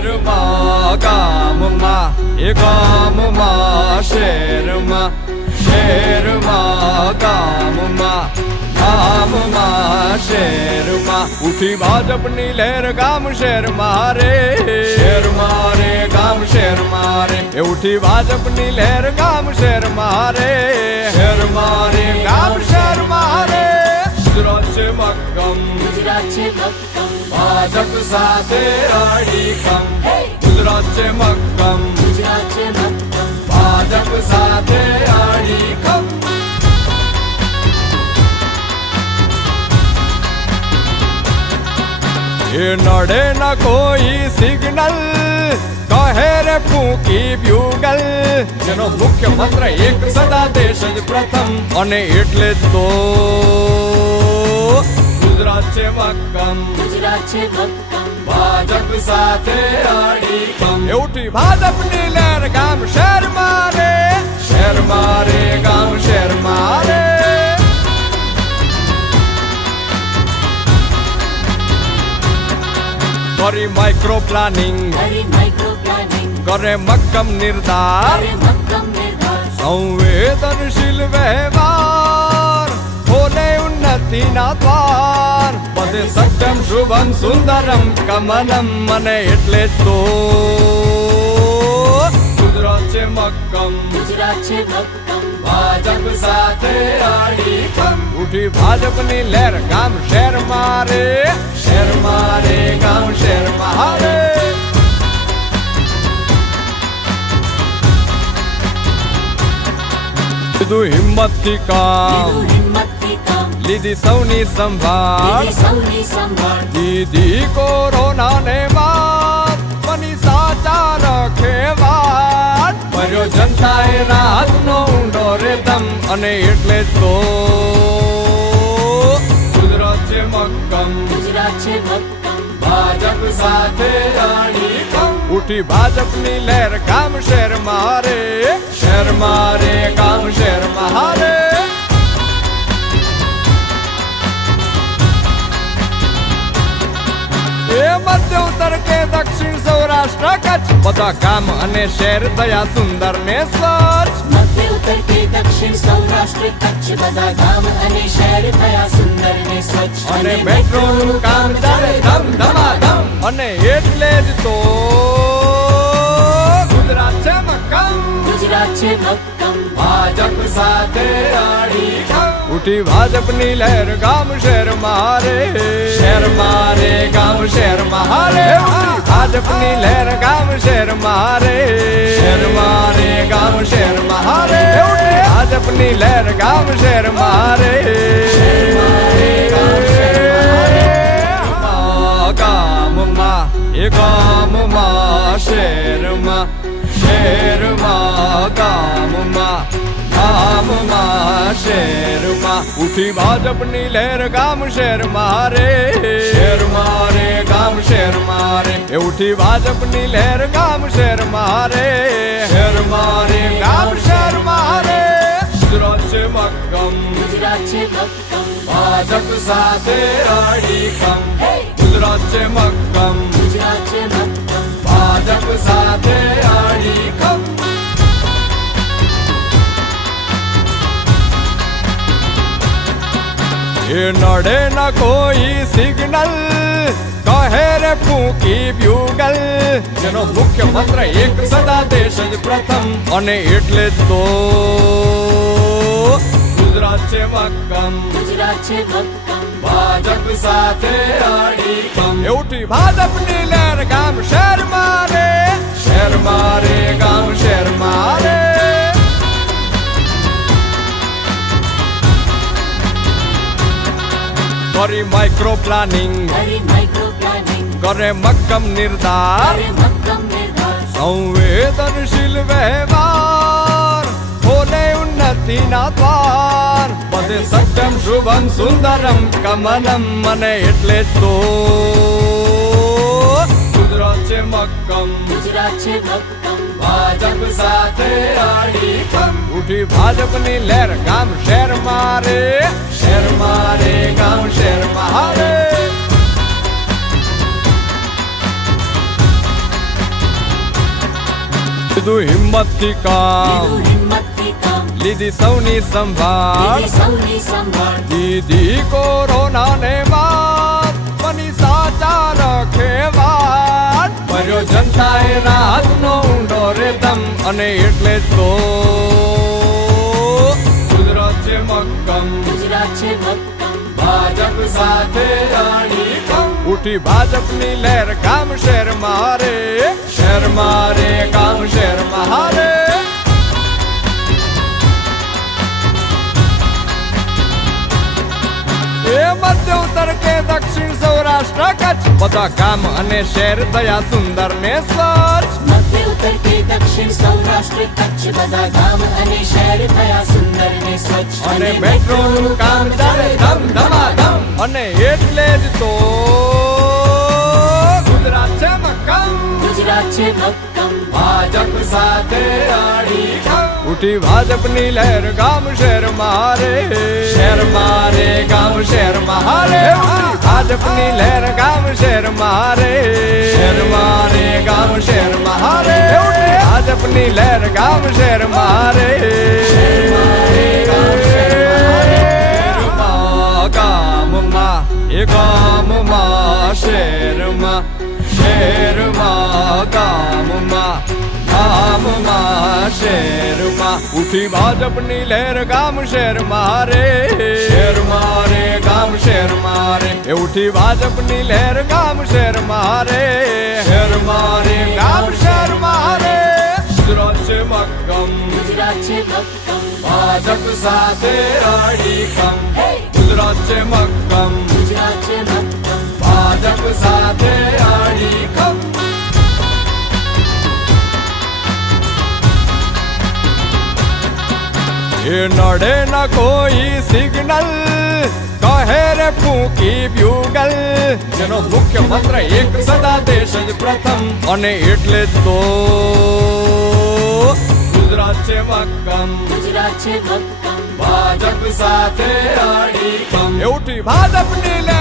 શહેરમાં ગામમાં એ ગામમાં શહેરમાં શહેરમાં ગામમાં ગામમાં શહેરમાં ઉઠી ભાજપની લહેર ગામ શહેર મારે શહેર મારે ગામ શહેર મારે એ ઉઠી ભાજપની લહેર ગામ શહેર મારે શહેર મારે ગામ શહેર મારે ગુજરાત છે મક્કમ ગુજરાત છે મક્કમ ભાજપ સાથે અડીખમ ગુજરાત છે મક્કમ ગુજરાત છે મક્કમ ભાજપ સાથે અડીખમ એ નડે ન કોઈ સિગ્નલ કહે રે ફૂંકી બ્યુગલ જેનો મુખ્ય મંત્ર એક સદા દેશ જ પ્રથમ અને એટલે જ તો ગુજરાત છે મક્કમ ગુજરાત છે મક્કમ ભાજપ સાથે અડીખમ એ ઉઠી ભાજપની લહેર ગામ શહેર મારે શહેર મારે ગામ શહેર મારે કરી માઇક્રો પ્લાનિંગ કરે મક્કમ નિર્ધાર સંવેદનશીલ વ્યવહાર ખોલે ઉન્નતિના દ્વાર બધે સત્યમ શુભમ સુંદરમ કમલમ મને એટલે જ તો ગુજરાત છે મક્કમ ગુજરાત છે મક્કમ ભાજપ સાથે અડીખમ ઉઠી ભાજપની લહેર ગામ શહેર મારે શહેર મારે ગામ શહેર મારે લીધું હિંમતથી કામ લીધી સૌની સંભાળ દીધી કોરોનાને બાદ બની સાચા રખે વાત ભર્યો જનતાએ રાહતનો ઊંડો રેતમ અને એટલે જ તો ગુજરાત છે મક્કમ ગુજરાત છે મક્કમ ભાજપ સાથે અડીખમ ઉઠી ભાજપની લહેર ગામ શહેર મારે શહેર મારે ગામ શહેર મારે એ મધ્ય ઉત્તર કે દક્ષિણ સૌરાષ્ટ્ર કચ્છ બધા ગામ અને શહેર થયા સુંદર ને સ્વચ્છ મધ્ય ઉત્તર કે દક્ષિણ સૌરાષ્ટ્ર કચ્છ બધા ગામ અને શહેર થયા સુંદર ને સ્વચ્છ અને મેટ્રોનું કામ ચાલે ધમ ધમાધમ અને એટલે જ તો ગુજરાત છે મક્કમ ગુજરાત છે મક્કમ ભાજપ સાથે અડીખમ ઉઠી ભાજપની લહેર ગામ શહેર મારે શહેર મારે ગામ શહેર મારે ભાજપની લહેર ગામ શહેર મારે શહેર મારે ગામ શહેર મારે ભાજપની લહેર ગામ શહેર મારે ગામમાં એ ગામમાં શહેરમાં શહેરમાં ગામમાં ગામમાં શહેરમાં ઉઠી ભાજપની લહેર ગામ શહેર મારે શહેર મારે ગામ શહેર મારે એ ઉઠી ભાજપની લહેર ગામ શહેર મારે શહેર મારે ગામ શહેર મારે ગુજરાત છે મક્કમ ગુજરાત છે મક્કમ ભાજપ સાથે અડીખમ ગુજરાત છે મક્કમ ગુજરાત છે મક્કમ ભાજપ સાથે અડીખમ એ નડે ન કોઈ સિગ્નલ કહે રે ફૂંકી બ્યુગલ જેનો મુખ્ય મંત્ર એક સદા દેશ જ પ્રથમ અને એટલે જ તો ગુજરાત છે મક્કમ ગુજરાત છે મક્કમ ભાજપ સાથે અડીખમ એ ઉઠી ભાજપની લહેર ગામ શહેર મારે શહેર મારે ગામ શહેર મારે કરી માઇક્રો પ્લાનિંગ કરે મક્કમ નિર્ધાર સંવેદનશીલ વ્યવહાર ખોલે ઉન્નતિના દ્વાર બધે સત્યમ શુભમ સુંદરમ કમલમ મને એટલે જ તો ગુજરાત છે મક્કમ ગુજરાત છે મક્કમ ભાજપ સાથે અડીખમ ઉઠી ભાજપની લહેર ગામ શહેર મારે શહેર મારે ગામ શહેર મારે લીધું હિંમતથી કામ, લીધું હિંમતથી કામ, લીધી સૌની સંભાળ, લીધી સૌની સંભાળ, દીધી કોરોનાને વાત, બની સાચા રખે વાત, ભર્યો જનતાએ રાહતનો ઊંડો રેતમ, અને એટલે જ તો ગુજરાત છે મક્કમ, ગુજરાત છે મક્કમ, ભાજપ સાથે અડીખમ. ઉઠી ભાજપની લહેર ગામ શહેર મારે, શહેર મારે ગામ શહેર મારે. એ મધ્ય ઉત્તર કે દક્ષિણ સૌરાષ્ટ્ર કચ્છ, બધા ગામ અને શહેર થયા સુંદર ને સ્વચ્છ. મધ્ય ઉત્તર કે દક્ષિણ સૌરાષ્ટ્ર કચ્છ, બધા ગામ અને શહેર થયા સુંદર ને સ્વચ્છ. અને મેટ્રોનું કામ ચાલે ધમ ધમાધમ, અને એટલે જ તો ગુજરાત છે મક્કમ, ગુજરાત છે મક્કમ, ભાજપ સાથે અડીખમ. ઉઠી ભાજપની લહેર ગામ શહેર મારે, શહેર મારે ગામ શહેર મારે. ભાજપની લહેર ગામ શહેર મારે, શહેર મારે ગામ શહેર મારે. ભાજપની લહેર ગામ શહેર મારે, શહેર મારે ગામ શહેર મારે. ગામમાં એ ગામમાં શહેરમાં, શહેરમાં ગામમાં, ગામમાં શહેરમાં. ઉઠી ભાજપની લહેર ગામ શહેર મારે, શહેર મારે ગામ શહેર મારે. એ ઉઠી ભાજપની લહેર ગામ શહેર મારે, શહેર મારે ગામ શહેર મારે. ગુજરાત છે મક્કમ, ગુજરાત છે મક્કમ, ભાજપ સાથે અડીખમ. હે! ગુજરાત છે મક્કમ, ગુજરાત છે મક્કમ, ભાજપ સાથે અડીખમ. એ નડે ન કોઈ સિગ્નલ, કહે રે ફૂંકી બ્યુગલ, જેનો મુખ્ય મંત્ર એક સદા દેશ જ પ્રથમ, અને એટલે જ તો ગુજરાત છે મક્કમ, ગુજરાત છે મક્કમ, ભાજપ સાથે અડીખમ. એ ઉઠી ભાજપની લહેર